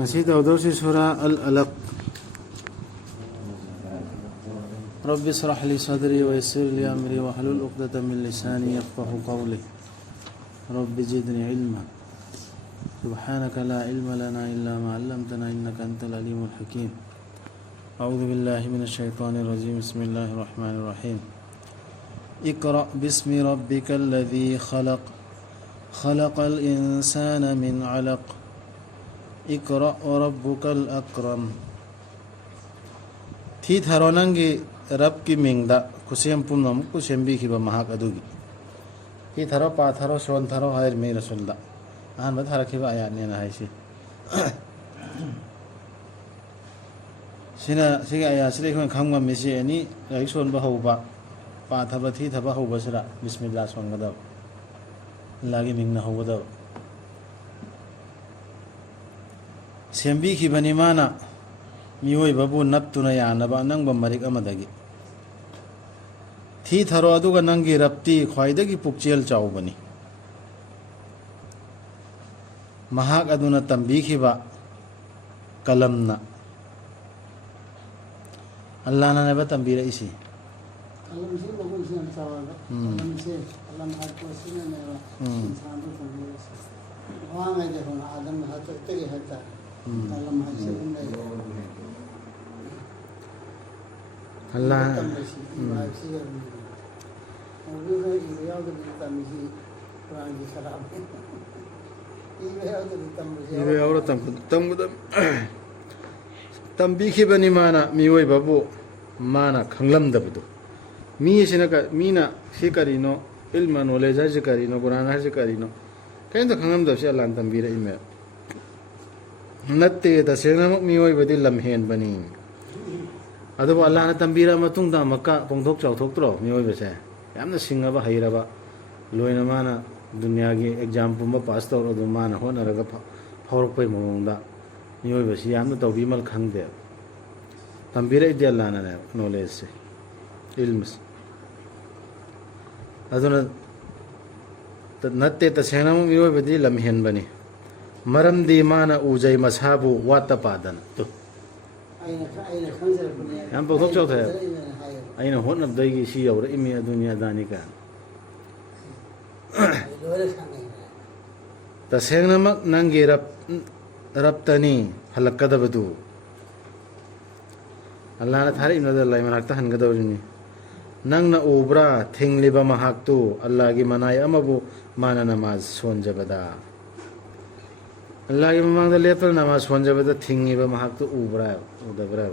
نسيت أودوسي سورة الألق. رب اشرح لي صدري ويسر لي أمري واحلل عقدة من لساني يفقه قولي. رب زدني علما. سبحانك لا علم لنا إلا ما علمتنا إنك أنت العليم الحكيم. أعوذ بالله من الشيطان الرجيم. بسم الله الرحمن الرحيم. اقرأ باسم ربك الذي خلق. خلق الإنسان من علق. اقرأ وربك الأكرم. थी थारो नंगी रब की मिंगदा कुसेम पुम नम कुसेम भी खिबा महाक अदुगी थी थारो पा थारो सोन थारो हायर मे रसुल्ला आन बत थारा खिबा आया ने ना हाइसी सिना सिगा आया सिले खन खांगमा मेसी अनि लाइक सोन बा हौबा पा थाबा थी थाबा हौबा सरा बिस्मिल्लाह सोन गदा लागी मिंगना हौबदा सेम्बी खिबनी माना मियोय बाबू नप्तुना यानबा नंगबा मरिक अमदगी थी थारो अदुगा नंगी रप्ती ख्वाइदगी पुक्चेल चाउबनी महाक अदुना तंबीखिबा कलमना अल्लाह ने बा तंबीरा इसी कलम से बाबू से चावागा कलम से कलम हाथ को सीने में इंसान को तंबीरा से वहां में देखो ना आदम हाथ तक ही हटा कलम हाथ से उन्हें अल्लाह इबे और तंबीखिबनी माना मियोय बाबू माना खंगलम दबदो मी सिना का मीना सि करिनो इल्म नॉलेज है जे करिनो कुरान है जे करिनो कहीं तो खंगलम दबसे अल्लाह तंबीरा इमे नत्ते तसेनमक मियोय बदि लमहेन बनी अदुबो अल्लाह ने तंबीरा मतुंग दा मक्का पोंथोक चाउथोक्त्रो मियोयबसे यामना सिंगबा हैरबा लोइना माना दुनिया की एग्जाम पुंबा पास तौर अदु माना होनरगा फौरकपै ममंगदा मियोयबसे यामना तौबीमल खंगदे तंबीरा इदि अल्लाह ने नॉलेज से इल्म अदुना नत्ते तसेना मियोयबदि लमहेन बनी मरमदी माना उजै मसाबु वाता पादन तो हम पोथोक चौथ है अइना होनबदगी सी यौर इमी दुनिया दानी का तसेंगनमक नंगी रप्तनी हलक्कदबदु अल्लाह ने थारे इनदा लाई मनाक्ता हनगदवरिनी नंगना उब्रा थिंगलिबा महाक्तु अल्लाह की मनाय अमबु माना नमाज सोनजबदा अल्लाह की ममांग लेपर नमाज सोनजबदा थिंगिबा महाक्तु उब्रा उदबरा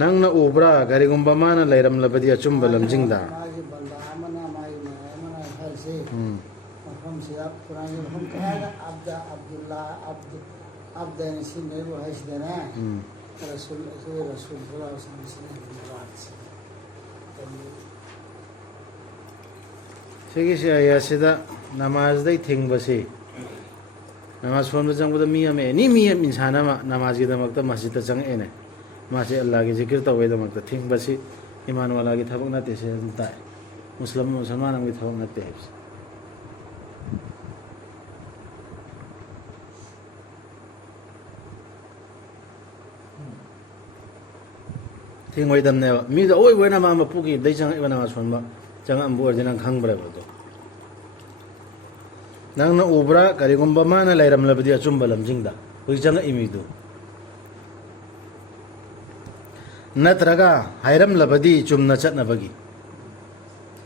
नंगना उब्रा गरिगुंबा माना लैरमलबदि अचुंबा लमजिंगदा सिगिसे आयासिदा नमाज दै थिंगबसे नमाज सोनबा जंगबदा मी अमे नि मी इंसानमा नमाज की दमकता मस्जिद त जंग एने मासे अल्लाह की जिक्र तवे दमकता थिंगबसे ईमान वाला की थबक नते से ताय मुसलमान की थबक नते है थिंगोय दमने मी द ओय वेना मा पुकी दै जंग एबा नमाज सोनबा जंग अम्बु अर्जना खंगब्रा बदो नंगना उब्रा करिगुंबा माना लैरमलबदि अचुंबा लमजिंगदा हुई जंग इमीदु नत्रगा हैरमलबदि चुमना चटनबगी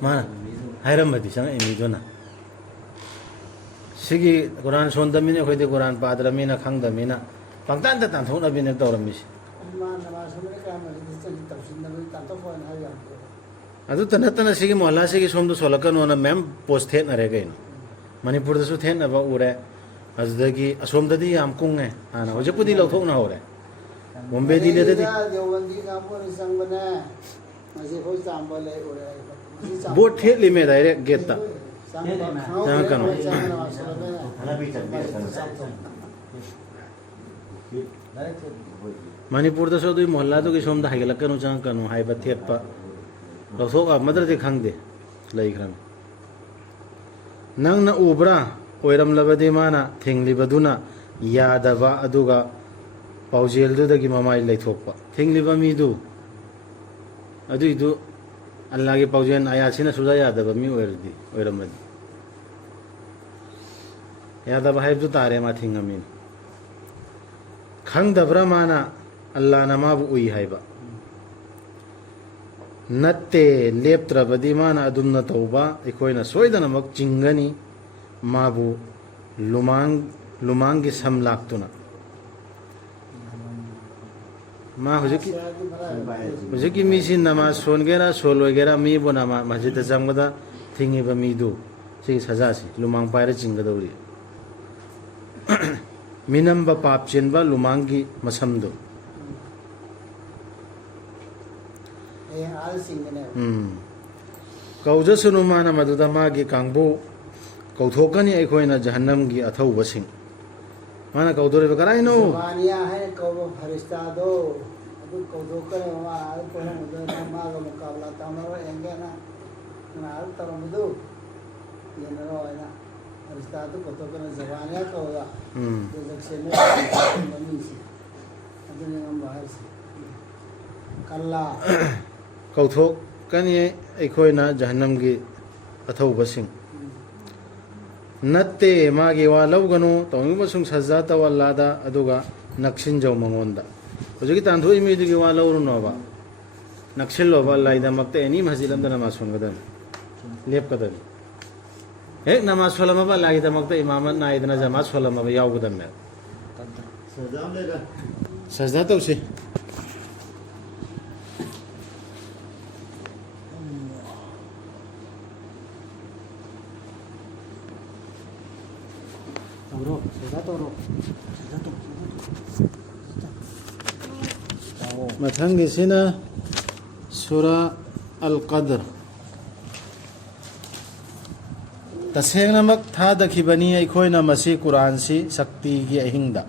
माना हैरमबदि जंग इमीदुना सिगी कुरान सोनदमिने खोइदे कुरान पादरमिना खंगदमिना पंगतान त तांथोनबिने तौरमिसि अदु तनतन सिगी मोहल्ला सिगी सोमदु सोलकनोना मैम पोस्ट थेनरे गइनो मणिपुर दसु थेनबा उरे अजदगी असोमददी याम कुंगे हाना होजपुदी लौथोकना होरे मुंबई दी लेददी बोट थेली में डायरेक्ट गेट ता जहां कनो मणिपुर दसु दुई मोहल्ला दुगी सोमदा हाइगलकनु जहां कनो हाइबा थेपा लौथोक अब मदरदि खंगदे लैख्रम नंगना उब्रा ओइरम लबदे माना थेंगलिबदुना यादबा अदुगा पाउजेलदुदगी ममाई लेथोकपा थेंगलिबा मीदु अदुइदु अल्लाह के पाउजेन आयासिना सुजा यादबा मी ओइरदी ओइरमदि यादबा हाइबदु तारे मा थिंगमिन खंगदब्रा माना अल्लाह नमाबु उई हाइबा नत्ते लेप्त्रबदि माना अदुमना तौबा इखोइना सोइदनमक चिंगनी माबु लुमांग की सम लाक्तुना मा हुजुकी मीसी नमाज सोनगेरा सोलोगेरा मी बो नमा मस्जिद जंगदा थिंगिबा मीदु सी सजासी लुमांग पायरे चिंगदौरी मिनम्बा पाप चिनबा लुमांग की मसमदो कौजसुनु माना मदुदा मागी कांगबो कौथोकनी अखोइना जहन्नम की अथौबसिंग माना कौदोरे कराइनो जवानिया है कौबो फरिश्तादो अदु कौदोकने वा कोन मुदो मागा मुकाबला तामरो एंगेना ना तरमुदो येनरो आइना फरिश्तादो कौदोकने जवानिया कौदा जो जक्सेने मनीसी अदुने हम बाहर से कल्ला कौथोकनी अखोइना जहन्नम की अथौबसिंग नत्ते मागे वा लौगनो तौंगिबसुंग सजा तवल्लादा अदुगा नक्सिन जौ मंगोंदा हुजुगी तांथु इमीदुगी वा लौरुनोबा नक्सिलोबा लाइदमक्ते एनी मस्जिद अमदा नमाज सोनगदन लेपकदन हेक नमाज सोलमबा लाइदमक्ते इमामत नाइदना जमात सोलमबा यावगदन मे सजदा तौसी मथंगिसिना सूरा अल क़द्र तसेंगनमक थादखिबनी अखोइना मसी कुरान सी शक्ति की अहिंगदा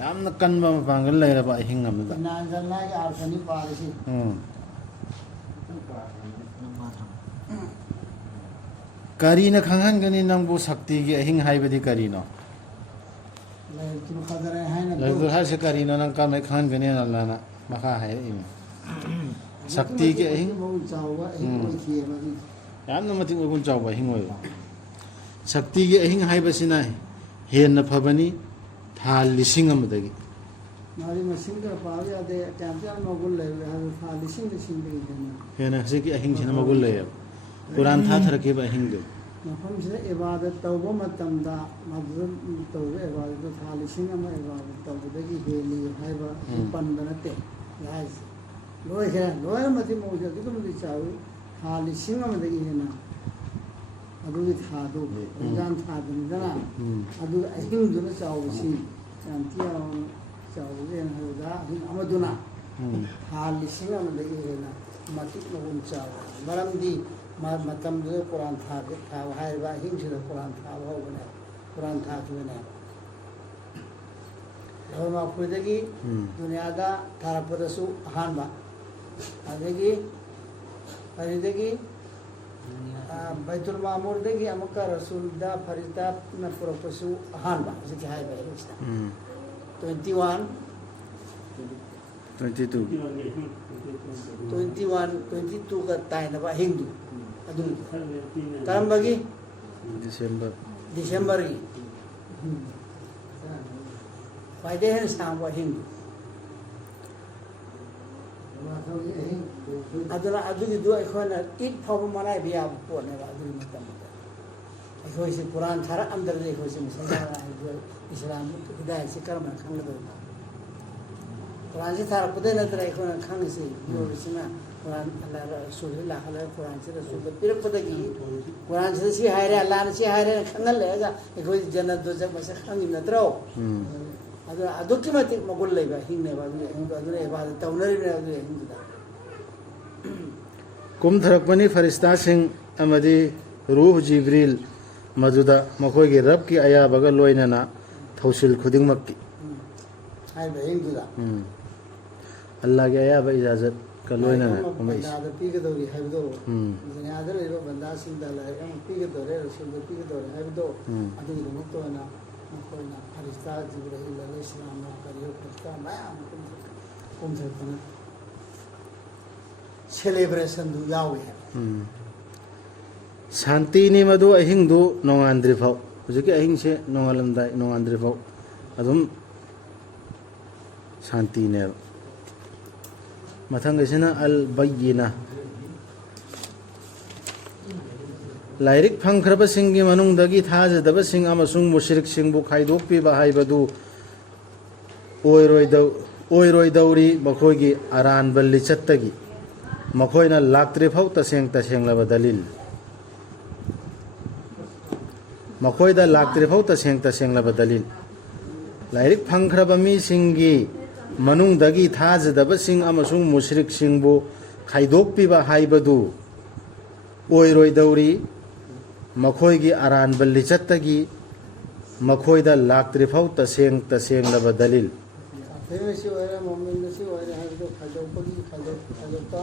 यामना कन्बा मपांगल लैरबा अहिंग अमदा नांजलना के आर्सनी पारसी करीना खंगहनगनी नंगबु शक्ति की अहिंग हाइबदी करीनो लैलतुल क़द्र है ना लैलतुल हासे करीनो नंग का मैं खंगहनगनी अल्लाह ना मखा है इम शक्ति की अहिंग बहुत चाववा एक थिएबदी यामना मतिंग ओगुन चावबा अहिंग ओय शक्ति की अहिंग हाइबसिना हेन फबनी था लिसिंग अमदगी मारी मसिंग का पाव यादे टैंपियन मगुल ले है था लिसिंग लिसिंग दे देना हेन हसे की अहिंग छिना मगुल ले कुरान था थरके बा अहिंग दो मफम से इबादत तौबा मतमदा मदद तौबा इबादत था लिसिंग अम इबादत तौबदगी हेली हाइबा पंदनते याइस लोय है लोय मति मौजे दुम दि चाउ था लिसिंग अमदगी हेना अदुगी था दो जान था दना अदु अहिंग दुना चाउसी चांतिया चाउजे हदा अहिंग अमदुना था लिसिंग अमदगी हेना मति मगुन चाउ मरमदी मतमदे कुरान था हाइबा हिंसिदा कुरान था होबने कुरान था तुने लमा पुदगी दुनियादा थारपदसु अहानबा अदगी परिदगी बैतुल मामूरदगी अमका रसूलदा फरिदा न पुरपसु अहानबा जिति हाइबा हिंसिदा 22 का ताइनबा हिंदू अदुम करमबगी दिसंबर की फायदे हैं सांबा हिंदू अदुना अदुगी दो अखोना ईद फाव मनाय बिया पोने अदुगी मतम अखोइ से कुरान थारा अंदर दे अखोइ से मुसलमान है इस्लाम हिदायत से कर्म खंगदो कुरान से थारा पदे नतर अखोना खंग से योसिना कुरान अल्लाह रसूल अल्लाह कुरान से रसूल पिरपदगी कुरान से सी हायरे अल्लाह ने सी हायरे खंगल लेगा अखोइ जन्नत दो जग मसे खंग नतरो अदु अदुकी मति मगुल लेबा हिंने बा अदु इबादत तौनरी ने अदु हिंदुदा कुम थरकपनी फरिश्ता सिंह अमदी रूह जिब्रील मजुदा मखोय के रब की अयाबगा लोइनना थौसिल खुदिंग मक्की हाय हिंदुदा अल्लाह के अयाब इजाजत का लोइनना इजाजत पी के दौरी है दो दुनिया दे लो बंदा ꯃꯆꯥꯁꯤꯡꯗ ꯂꯥꯏꯔꯤꯛ ꯑꯃ ꯄꯤꯒꯗꯧꯔꯦ ꯔꯁꯨꯜꯗ ꯄꯤꯒꯗꯧꯔꯦ ꯍꯥꯏꯕꯗꯣ ꯑꯗꯨꯒꯤꯗꯃꯛꯇ ꯑꯣꯏꯅ ꯃꯈꯣꯏꯅ ꯐꯔꯤꯁꯇꯥ ꯖꯤꯕ꯭ꯔꯥꯍꯤꯜ ꯑꯂꯩꯍꯤꯁꯁꯂꯥꯝꯅ ꯀꯔꯤꯌꯣ ꯐꯔꯤꯁꯇꯥ ꯃꯌꯥꯝ ꯀꯨꯝꯊꯔꯛꯇꯅ ꯁꯦꯂꯦꯕ꯭ꯔꯦꯁꯟꯗꯨ ꯌꯥꯎꯋꯦ ꯍꯥꯏꯕ ꯁꯥꯟꯇꯤꯅꯤ ꯃꯗꯨ ꯑꯍꯤꯡꯗꯨ ꯅꯣꯡꯉꯥꯟꯗ꯭ꯔꯤ ꯐꯥꯎ ꯍꯧꯖꯤꯛꯀꯤ ꯑꯍꯤꯡꯁꯦ ꯅꯣꯡꯉꯥꯜꯂꯝꯗꯥꯏ ꯅꯣꯡꯉꯥꯟꯗ꯭ꯔꯤ ꯐꯥꯎ ꯑꯗꯨꯝ ꯁꯥꯟꯇꯤꯅꯦꯕ ꯃꯊꯪꯒꯤꯁꯤꯅ ꯑꯜ ꯕꯌꯤꯅꯥ ꯂꯥꯏꯔꯤꯛ ꯐꯪꯈ꯭ꯔꯕꯁꯤꯡꯒꯤ ꯃꯅꯨꯡꯗꯒꯤ ꯊꯥꯖꯗꯕꯁꯤꯡ ꯑꯃꯁꯨꯡ ꯃꯨꯁ꯭ꯔꯤꯛꯁꯤꯡꯕꯨ ꯈꯥꯏꯗꯣꯛꯄꯤꯕ ꯍꯥꯏꯕꯗꯨ ꯑꯣꯏꯔꯣꯏꯗꯧꯔꯤ ꯃꯈꯣꯏꯒꯤ ꯑꯔꯥꯟꯕ ꯂꯤꯆꯠꯇꯒꯤ ꯃꯈꯣꯏꯅ ꯂꯥꯛꯇ꯭ꯔꯤꯐꯥꯎ ꯇꯁꯦꯡ ꯇꯁꯦꯡꯂꯕ ꯗꯂꯤꯜ ꯃꯈꯣꯏꯗ ꯂꯥꯛꯇ꯭ꯔꯤꯐꯥꯎ ꯇꯁꯦꯡ ꯇꯁꯦꯡꯂꯕ ꯗꯂꯤꯜ ꯂꯥꯏꯔꯤꯛ ꯐꯪꯈ꯭ꯔꯕ ꯃꯤꯁꯤꯡꯒꯤ ꯃꯅꯨꯡꯗꯒꯤ ꯊꯥꯖꯗꯕꯁꯤꯡ ꯑꯃꯁꯨꯡ ꯃꯨꯁ꯭ꯔꯤꯛꯁꯤꯡꯕꯨ ꯈꯥꯏꯗꯣꯛꯄꯤꯕ ꯍꯥꯏꯕꯗꯨ ꯑꯣꯏꯔꯣꯏꯗꯧꯔꯤ ꯃꯈꯣꯏꯒꯤ ꯑꯔꯥꯟꯕ ꯂꯤꯆꯠꯇꯒꯤ ꯃꯈꯣꯏꯗ ꯂꯥꯛꯇ꯭ꯔꯤꯐꯥꯎ ꯇꯁꯦꯡ ꯇꯁꯦꯡꯂꯕ ꯗꯂꯤꯜ ꯀꯥꯐꯤꯔꯅꯁꯨ ꯑꯣꯏꯔꯦ ꯃꯣꯃꯤꯟꯅꯁꯨ ꯑꯣꯏꯔꯦ ꯍꯥꯏꯕꯗꯣ ꯈꯥꯏꯗꯣꯛꯄ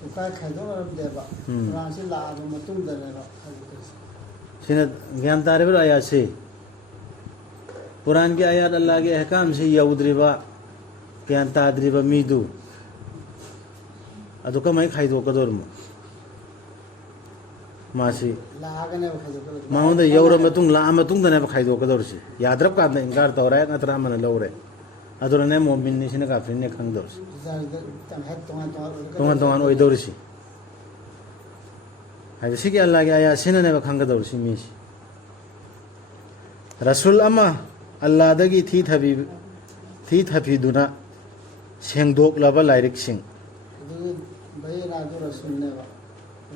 ꯁꯨꯀꯥꯏ ꯈꯥꯏꯗꯣꯛꯅꯔꯝꯗꯦꯕ ꯀꯨꯔꯥꯟꯁꯤ ꯂꯥꯛꯑꯕ ꯃꯇꯨꯡꯗꯅꯦꯕ ꯈꯥꯏꯗꯣꯛꯇꯣꯏꯁꯦ ꯁꯤꯅ ꯒ꯭ꯌꯥꯟ ꯇꯥꯔꯤꯕ ꯑꯌꯥꯠꯁꯤ ꯀꯨꯔꯥꯟꯒꯤ ꯑꯌꯥꯠ ꯑꯜꯂꯥꯍꯒꯤ ꯑꯍꯀꯥꯝꯁꯤ ꯌꯧꯗ꯭ꯔꯤꯕ ꯒ꯭ꯌꯥꯟ ꯇꯥꯗ꯭ꯔꯤꯕ ꯃꯤꯗꯨ ꯑꯗꯨ ꯀꯃꯥꯏꯅ ꯈꯥꯏꯗꯣꯛꯀꯗꯧꯔꯤꯃꯣ ꯃꯥꯁꯤ ꯂꯥꯛꯑꯒꯅꯦꯕ ꯈꯥꯏꯗꯣꯛꯀꯗꯣꯏꯁꯦ ꯃꯉꯣꯟꯗ ꯌꯧꯔ ꯃꯇꯨꯡ ꯂꯥꯛꯑ ꯃꯇꯨꯡꯗꯅꯦꯕ ꯈꯥꯏꯗꯣꯛꯀꯗꯧꯔꯤꯁꯤ ꯌꯥꯗ꯭ꯔꯕ ꯀꯥꯟꯗ ꯏꯟꯀꯥꯔ ꯇꯧꯔꯦ ꯅꯠꯇ꯭ꯔꯒ ꯑꯃꯅ ꯂꯧꯔꯦ ꯑꯗꯨꯅꯅꯦ ꯃꯣꯃꯤꯟꯅꯤꯁꯤꯅ ꯀꯥꯐꯤꯔꯅꯦ ꯈꯪꯗꯧꯔꯤꯁꯤ ꯇꯣꯉꯥꯟ ꯇꯣꯉꯥꯟ ꯑꯣꯏꯗꯧꯔꯤꯁꯤ ꯍꯥꯏꯗꯤ ꯁꯤꯒꯤ ꯑꯜꯂꯥꯍꯒꯤ ꯑꯌꯥꯠꯁꯤꯅꯅꯦꯕ ꯈꯪꯒꯗꯧꯔꯤꯁꯤ ꯃꯤꯁꯤ ꯔꯁꯨꯜ ꯑꯃ ꯑꯜꯂꯥꯍꯗꯒꯤ ꯊꯤ ꯊꯥꯐꯤꯗꯨꯅ ꯁꯦꯡꯗꯣꯛꯂꯕ ꯂꯥꯏꯔꯤꯛꯁꯤꯡ ꯑꯗꯨꯒꯤ ꯕꯌꯤꯅꯥꯗꯨ ꯔꯁꯨꯜꯅꯦꯕ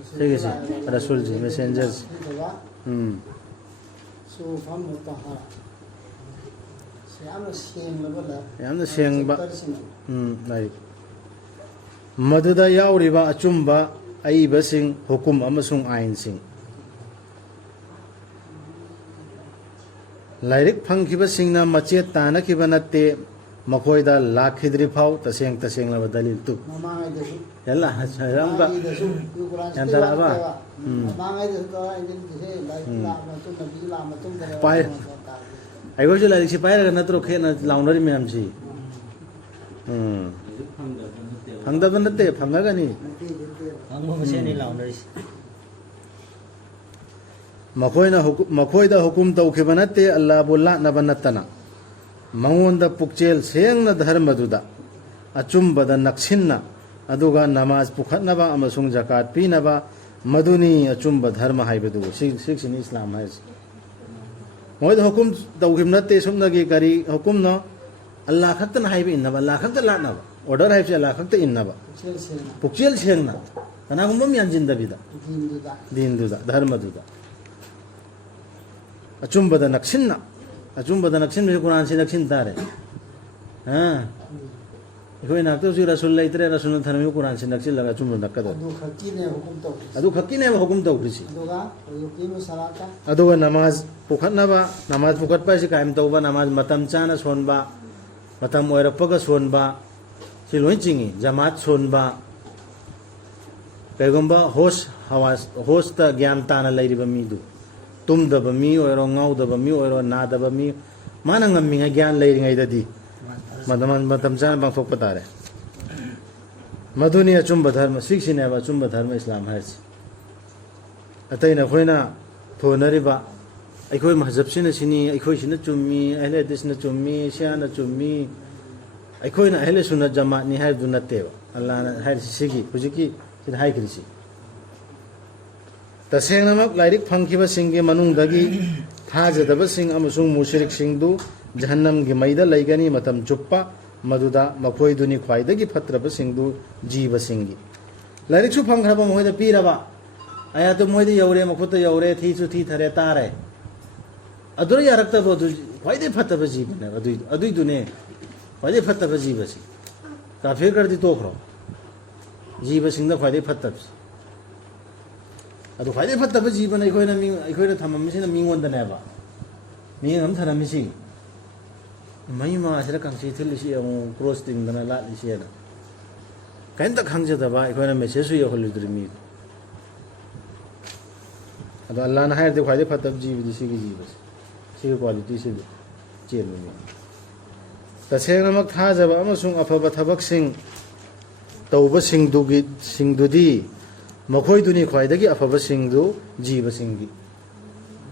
ꯁꯤꯒꯤꯁꯤ ꯔꯁꯨꯜꯁꯤ ꯃꯦꯁꯦꯟꯖꯔꯁꯤ ꯁꯨꯐꯝ ꯃꯨꯇꯍꯥꯔꯥ ꯌꯥꯝꯅ ꯁꯦꯡꯂꯕ ꯌꯥꯝꯅ ꯁꯦꯡꯕ ꯂꯥꯏꯔꯤꯛ ꯃꯗꯨꯗ ꯌꯥꯎꯔꯤꯕ ꯑꯆꯨꯝꯕ ꯑꯏꯕꯁꯤꯡ ꯍꯨꯀꯨꯝ ꯑꯃꯁꯨꯡ ꯑꯥꯏꯟꯁꯤꯡ ꯂꯥꯏꯔꯤꯛ ꯐꯪꯈꯤꯕꯁꯤꯡꯅ ꯃꯆꯦꯠ ꯇꯥꯅꯈꯤꯕ ꯅꯠꯇꯦ ꯃꯈꯣꯏꯗ ꯂꯥꯛꯈꯤꯗ꯭ꯔꯤ ꯐꯥꯎ ꯇꯁꯦꯡ ꯇꯁꯦꯡꯂꯕ ꯗꯂꯤꯜ ꯇꯨ ꯃꯃꯥꯡꯉꯩꯗꯁꯨ ꯌꯥꯝꯅ ꯇꯥꯔꯛꯑꯕ ꯃꯃꯥꯡꯉꯩꯗꯁꯨ ꯇꯧꯔꯛꯏꯁꯦ ꯂꯥꯏꯔꯤꯛ ꯂꯥꯛꯑ ꯃꯇꯨꯡ ꯅꯕꯤ ꯂꯥꯛꯑ ꯃꯇꯨꯡꯗ ꯑꯩꯈꯣꯏꯁꯨ ꯂꯥꯏꯔꯤꯛꯁꯤ ꯄꯥꯏꯔꯒ ꯅꯠꯇ꯭ꯔꯣ ꯈꯦꯠꯅ ꯂꯥꯎꯅꯔꯤ ꯃꯌꯥꯝꯁꯤ ꯐꯪꯗꯕ ꯅꯠꯇꯦ ꯐꯪꯉꯒꯅꯤ ꯃꯈꯣꯏꯗ ꯍꯨꯀꯨꯝ ꯇꯧꯈꯤꯕ ꯅꯠꯇꯦ ꯑꯜꯂꯥꯍꯕꯨ ꯂꯥꯠꯅꯕ ꯅꯠꯇꯅ ꯃꯉꯣꯟꯗ ꯄꯨꯛꯆꯦꯜ ꯁꯦꯡꯅ ꯙꯔꯃꯗꯨꯗ ꯑꯆꯨꯝꯕꯗ ꯅꯛꯁꯤꯟꯅ ꯑꯗꯨꯒ ꯅꯃꯥꯖ ꯄꯨꯈꯠꯅꯕ ꯑꯃꯁꯨꯡ ꯖꯀꯥꯠ ꯄꯤꯅꯕ ꯃꯗꯨꯅꯤ ꯑꯆꯨꯝꯕ ꯙꯔꯃ ꯍꯥꯏꯕꯗꯨ ꯁꯤꯁꯤꯅꯤ ꯏꯁꯂꯥꯝ ꯍꯥꯏꯔꯤꯁꯤ ꯃꯣꯏꯗ ꯍꯨꯀꯨꯝ ꯇꯧꯈꯤꯕ ꯅꯠꯇꯦ ꯁꯨꯞꯅꯒꯤ ꯀꯔꯤ ꯍꯨꯀꯨꯝꯅꯣ ꯑꯜꯂꯥꯍ ꯈꯛꯇꯅ ꯍꯥꯏꯕ ꯏꯟꯅꯕ ꯑꯜꯂꯥꯍ ꯈꯛꯇ ꯂꯥꯠꯅꯕ ꯑꯣꯔꯗꯔ ꯍꯥꯏꯕꯁꯤ ꯑꯜꯂꯥꯍ ꯈꯛꯇ ꯏꯟꯅꯕ ꯄꯨꯛꯆꯦꯜ ꯁꯦꯡꯅ ꯀꯅꯥꯒꯨꯝꯕ ꯑꯃ ꯌꯥꯟꯁꯤꯟꯗꯕꯤꯗ ꯗꯤꯟꯗꯨꯗ ꯙꯔꯃꯗꯨꯗ ꯑꯆꯨꯝꯕꯗ ꯅꯛꯁꯤꯟꯅ ꯑꯆꯨꯝꯕꯗ ꯅꯛꯁꯤꯟꯕꯁꯤ ꯀꯨꯔꯥꯟꯁꯤ ꯅꯛꯁꯤꯟ ꯇꯥꯔꯦ ꯑꯩꯈꯣꯏ ꯅꯥꯛꯇ ꯍꯧꯖꯤꯛ ꯔꯁꯨꯜ ꯂꯩꯇ꯭ꯔꯦ ꯔꯁꯨꯜꯅ ꯊꯔꯝꯃꯤꯕ ꯀꯨꯔꯥꯟꯁꯤ ꯅꯛꯁꯤꯜꯂꯒ ꯑꯆꯨꯝꯕ ꯅꯛꯀꯗꯧꯕ ꯑꯗꯨ ꯈꯛꯀꯤꯅꯦꯕ ꯍꯨꯀꯨꯝ ꯇꯧꯈ꯭ꯔꯤꯁꯤ ꯑꯗꯨꯒ ꯅꯃꯥꯖ ꯄꯨꯈꯠꯅꯕ ꯅꯃꯥꯖ ꯄꯨꯈꯠꯄ ꯍꯥꯏꯁꯤ ꯀꯥꯏꯝ ꯇꯧꯕ ꯅꯃꯥꯖ ꯃꯇꯝ ꯆꯥꯅ ꯁꯣꯟꯕ ꯃꯇꯝ ꯑꯣꯏꯔꯛꯄꯒ ꯁꯣꯟꯕ ꯁꯤ ꯂꯣꯏ ꯆꯤꯡꯏ ꯖꯃꯥꯠ ꯁꯣꯟꯕ ꯀꯩꯒꯨꯝꯕ ꯍꯣꯁꯇ ꯒ꯭ꯌꯥꯟ ꯇꯥꯅ ꯂꯩꯔꯤꯕ ꯃꯤꯗꯨ ꯇꯨꯝꯗꯕ ꯃꯤ ꯑꯣꯏꯔꯣ ꯉꯥꯎꯗꯕ ꯃꯤ ꯑꯣꯏꯔꯣ ꯅꯥꯗꯕ ꯃꯤ ꯃꯥꯅ ꯉꯝꯃꯤꯉꯩ ꯒ꯭ꯌꯥꯟ ꯂꯩꯔꯤꯉꯩꯗꯗꯤ ꯃꯇꯝ ꯆꯥꯅ ꯄꯥꯡꯊꯣꯛꯄ ꯇꯥꯔꯦ ꯃꯗꯨꯅꯤ ꯑꯆꯨꯝꯕ ꯙꯔꯃ ꯁꯤꯁꯤꯅꯦꯕ ꯑꯆꯨꯝꯕ ꯙꯔꯃ ꯏꯁꯂꯥꯝ ꯍꯥꯏꯔꯤꯁꯤ ꯑꯇꯩꯅ ꯑꯩꯈꯣꯏꯅ ꯊꯣꯟꯅꯔꯤꯕ ꯑꯩꯈꯣꯏ ꯃꯍꯖꯕꯁꯤꯅ ꯁꯤꯅꯤ ꯑꯩꯈꯣꯏꯁꯤꯅ ꯆꯨꯝꯃꯤ ꯑꯍꯂꯦ ꯍꯗꯤꯁꯅ ꯆꯨꯝꯃꯤ ꯁꯤꯌꯥꯅ ꯆꯨꯝꯃꯤ ꯑꯩꯈꯣꯏꯅ ꯑꯍꯂꯦ ꯁꯨꯟꯅꯠ ꯖꯃꯥꯠꯅꯤ ꯍꯥꯏꯕꯗꯨ ꯅꯠꯇꯦꯕ ꯑꯜꯂꯥꯍꯅ ꯍꯥꯏꯔꯤꯁꯤ ꯁꯤꯒꯤ ꯍꯧꯖꯤꯛꯀꯤ ꯁꯤꯗ ꯍꯥꯏꯈ꯭ꯔꯤꯁꯤ ꯇꯁꯦꯡꯅꯃꯛ ꯂꯥꯏꯔꯤꯛ ꯐꯪꯈꯤꯕꯁꯤꯡꯒꯤ ꯃꯅꯨꯡꯗꯒꯤ ꯊꯥꯖꯗꯕꯁꯤꯡ ꯑꯃꯁꯨꯡ ꯃꯨꯁ꯭ꯔꯤꯛꯁꯤꯡꯗꯨ ꯖꯍꯟꯅꯝꯒꯤ ꯃꯩꯗ ꯂꯩꯒꯅꯤ ꯃꯇꯝ ꯆꯨꯞꯄ ꯃꯗꯨꯗ ꯃꯈꯣꯏꯗꯨꯅꯤ ꯈ꯭ꯋꯥꯏꯗꯒꯤ ꯐꯠꯇ꯭ꯔꯕꯁꯤꯡꯗꯨ ꯖꯤꯕꯁꯤꯡꯒꯤ ꯂꯥꯏꯔꯤꯛꯁꯨ ꯐꯪꯈ꯭ꯔꯕ ꯃꯈꯣꯏꯗ ꯄꯤꯔꯕ ꯑꯌꯥꯠꯇꯨ ꯃꯣꯏꯗ ꯌꯧꯔꯦ ꯃꯈꯨꯠꯇ ꯌꯧꯔꯦ ꯊꯤꯁꯨ ꯊꯤꯊꯔꯦ ꯇꯥꯔꯦ ꯑꯗꯨꯗ ꯌꯥꯔꯛꯇꯕ ꯑꯗꯨ ꯈ꯭ꯋꯥꯏꯗꯒꯤ ꯐꯠꯇꯕ ꯖꯤꯕꯅꯦꯕ ꯑꯗꯨꯏꯗꯨꯅꯦ ꯈ꯭ꯋꯥꯏꯗꯒꯤ ꯐꯠꯇꯕ ꯖꯤꯕꯁꯤ ꯀꯥꯐꯤꯔ ꯈꯔꯗꯤ ꯇꯣꯛꯈ꯭ꯔꯣ ꯖꯤꯕꯁꯤꯡꯗ ꯈ꯭ꯋꯥꯏꯗꯒꯤ ꯐꯠꯇꯕꯁꯤ ꯑꯗꯨ ꯈ꯭ꯋꯥꯏꯗꯒꯤ ꯐꯠꯇꯕ ꯖꯤꯕꯅ ꯑꯩꯈꯣꯏꯅ ꯊꯝꯃꯝꯃꯤꯁꯤꯅ ꯃꯤꯉꯣꯟꯗꯅꯦꯕ ꯃꯤꯠꯌꯦꯡ ꯑꯃ ꯊꯅꯝꯃꯤꯁꯤ ꯃꯩ ꯃꯥꯁꯤꯗ ꯀꯥꯡꯁꯤ ꯊꯤꯜꯂꯤꯁꯤ ꯑꯃꯨꯛ ꯀ꯭ꯔꯣꯁ ꯇꯤꯡꯗꯅ ꯂꯥꯠꯂꯤꯁꯦꯅ ꯀꯔꯤꯝꯇ ꯈꯪꯖꯗꯕ ꯑꯩꯈꯣꯏꯅ ꯃꯦꯁꯦꯖꯁꯨ ꯌꯧꯍꯜꯂꯨꯗ꯭ꯔꯤ ꯃꯤꯗꯨ ꯑꯗꯣ ꯑꯜꯂꯥꯍꯅ ꯍꯥꯏꯔꯗꯤ ꯈ꯭ꯋꯥꯏꯗꯒꯤ ꯐꯠꯇꯕ ꯖꯤꯕꯗꯤ ꯁꯤꯒꯤ ꯖꯤꯕꯁꯦ ꯁꯤꯒꯤ ꯀ꯭ꯋꯥꯂꯤꯇꯤꯁꯤꯗꯤ ꯆꯦꯟꯕ ꯃꯤ ꯇꯁꯦꯡꯅꯃꯛ ꯊꯥꯖꯕ ꯑꯃꯁꯨꯡ ꯑꯐꯕ ꯊꯕꯛꯁꯤꯡ ꯇꯧꯕꯁꯤꯡꯗꯨꯗꯤ ꯃꯈꯣꯏꯗꯨꯅꯤ ꯈ꯭ꯋꯥꯏꯗꯒꯤ ꯑꯐꯕꯁꯤꯡꯗꯨ ꯖꯤꯕꯁꯤꯡꯒꯤ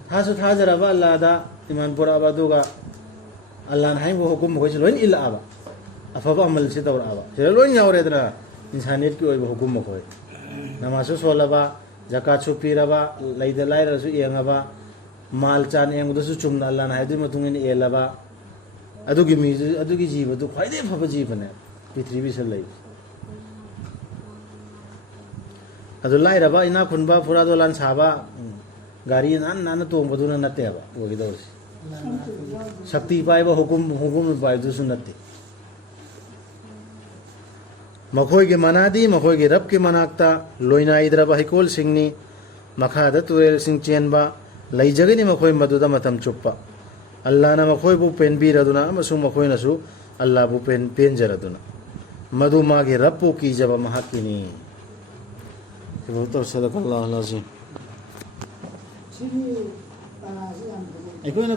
ꯊꯥꯁꯨ ꯊꯥꯖꯔꯕ ꯑꯜꯂꯥꯍꯗ ꯏꯃꯥꯟ ꯄꯨꯔꯛꯑꯕ ꯑꯗꯨꯒ ꯑꯜꯂꯥꯍꯅ ꯍꯥꯏꯕ ꯍꯨꯀꯨꯝ ꯃꯈꯣꯏꯁꯤ ꯂꯣꯏꯅ ꯏꯜꯂꯛꯑꯕ ꯑꯐꯕ ꯑꯃꯜꯁꯤ ꯇꯧꯔꯛꯑꯕ ꯁꯤꯗ ꯂꯣꯏꯅ ꯌꯥꯎꯔꯦꯗꯅ ꯏꯟꯁꯥꯅꯤꯌꯠꯀꯤ ꯑꯣꯏꯕ ꯍꯨꯀꯨꯝ ꯃꯈꯣꯏ ꯅꯃꯥꯖꯁꯨ ꯁꯣꯜꯂꯕ ꯖꯀꯥꯠꯁꯨ ꯄꯤꯔꯕ ꯂꯩꯗ ꯂꯥꯏꯔꯁꯨ ꯌꯦꯡꯉꯕ ꯃꯥꯜ ꯆꯥꯟ ꯌꯦꯡꯕꯗꯁꯨ ꯆꯨꯝꯅ ꯑꯜꯂꯥꯍꯅ ꯍꯥꯏꯕꯗꯨꯒꯤ ꯃꯇꯨꯡ ꯏꯟꯅ ꯌꯦꯜꯂꯕ ꯑꯗꯨꯒꯤ ꯃꯤꯗꯨ ꯑꯗꯨꯒꯤ ꯖꯤꯕꯗꯨ ꯈ꯭ꯋꯥꯏꯗꯒꯤ ꯐꯕ ꯖꯤꯕꯅꯦ ꯄ꯭ꯔꯤꯊꯤꯕꯤꯁꯤꯗ ꯂꯩꯕ ꯑꯗꯨ ꯂꯥꯏꯔꯕ ꯏꯅꯥꯛ ꯈꯨꯟꯕ ꯐꯨꯔꯥ ꯗꯣꯂꯥꯟ ꯁꯥꯕ ꯒꯥꯔꯤ ꯅꯥꯟꯅ ꯇꯣꯡꯕꯗꯨꯅ ꯅꯠꯇꯦꯕ ꯑꯣꯏꯒꯗꯧꯔꯤꯁꯤ ꯁꯛꯇꯤ ꯄꯥꯏꯕ ꯍꯨꯀꯨꯝ ꯄꯥꯏꯕꯗꯨꯁꯨ ꯅꯠꯇꯦ ꯃꯈꯣꯏꯒꯤ ꯃꯅꯥꯗꯤ ꯃꯈꯣꯏꯒꯤ ꯔꯕꯀꯤ ꯃꯅꯥꯛꯇ ꯂꯣꯏꯅꯥꯏꯗ꯭ꯔꯕ ꯍꯩꯀꯣꯜꯁꯤꯡꯅꯤ ꯃꯈꯥꯗ ꯇꯨꯔꯦꯜꯁꯤꯡ ꯆꯦꯟꯕ ꯂꯩꯖꯒꯅꯤ ꯃꯈꯣꯏ ꯃꯗꯨꯗ ꯃꯇꯝ ꯆꯨꯞꯄ ꯑꯜꯂꯥꯍꯅ ꯃꯈꯣꯏꯕꯨ ꯄꯦꯟꯕꯤꯔꯗꯨꯅ ꯑꯃꯁꯨꯡ ꯃꯈꯣꯏꯅꯁꯨ ꯑꯜꯂꯥꯍꯕꯨ ꯄꯦꯟꯖꯔꯗꯨꯅ ꯃꯗꯨ ꯃꯥꯒꯤ ꯔꯕꯄꯨ ꯀꯤꯖꯕ ꯃꯍꯥꯛꯀꯤꯅꯤ ꯁꯤꯒꯤ ꯀꯅꯥꯁꯤ ꯌꯥꯝ ꯐꯖꯩ ꯑꯩꯈꯣꯏꯅ